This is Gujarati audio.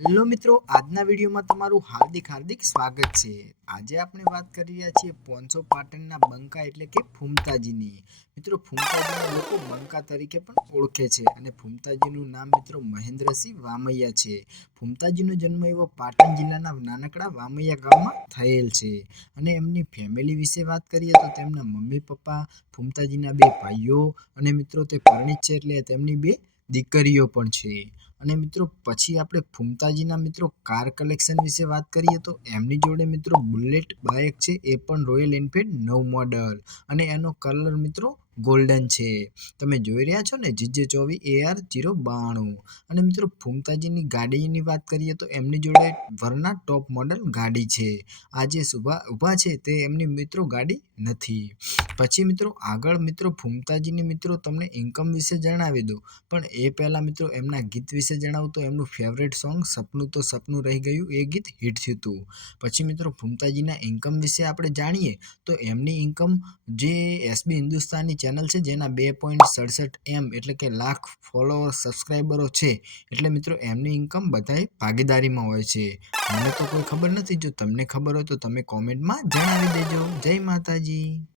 હેલો મિત્રો, આજના વિડીયોમાં તમારું હાર્દિક હાર્દિક સ્વાગત છે. આજે આપણે વાત કરી રહ્યા છીએ પોન્સો પાટણના બંકા એટલે કે ફૂમતાજીની. મિત્રો, ફૂમતાજીના લોકો બંકા તરીકે પણ ઓળખે છે અને ફૂમતાજીનું નામ મિત્રો મહેન્દ્રસિંહ વામૈયા છે. ફૂમતાજીનો જન્મ એવો પાટણ જિલ્લાના નાનકડા વામૈયા ગામમાં થયેલ છે. અને એમની ફેમિલી વિશે વાત કરીએ તો તેમના મમ્મી પપ્પા, ફૂમતાજીના બે ભાઈઓ અને મિત્રો તે પરણિત છે એટલે તેમની બે દીકરીઓ પણ છે. અને મિત્રો, પછી આપણે ફૂમતાજીના મિત્રો કાર કલેક્શન વિશે વાત કરીએ તો એમની જોડે મિત્રો બુલેટ બાઇક છે, એ પણ રોયલ એન્ફિલ્ડ નવ મોડલ અને એનો કલર મિત્રો ગોલ્ડન છે. તમે જોઈ રહ્યા છો ને, જીજે ચોવીસ એઆર જીરો બાણું. અને મિત્રો ફૂમતાજીની ગાડીની વાત કરીએ તો એમની જોડે વરના ટોપ મોડલ ગાડી છે. આ જે ઊભા ઊભા છે તે એમની મિત્રો ગાડી નથી. પછી મિત્રો, આગળ મિત્રો ફૂમતાજીની મિત્રો, તમને ઇન્કમ વિશે જણાવી દઉં. પણ એ પહેલાં મિત્રો, એમના ગીત વિશે જણાવું તો એમનું ફેવરેટ સોંગ સપનું તો સપનું રહી ગયું, એ ગીત હિટ થયું. હતું પછી મિત્રો ફૂમતાજીના ઇન્કમ વિશે આપણે જાણીએ તો એમની ઇન્કમ જે એસબી હિન્દુસ્તાની ચેનલ છે જેના બે પોઈન્ટ સડસઠ એમ એટલે કે લાખ ફોલોઅર સબસ્ક્રાઈબરો છે. એટલે મિત્રો, એમની ઇન્કમ બધાએ ભાગીદારીમાં હોય છે. મને તો કોઈ ખબર નથી. જો તમને ખબર હોય તો તમે કોમેન્ટમાં જણાવી દેજો. જય માતાજી.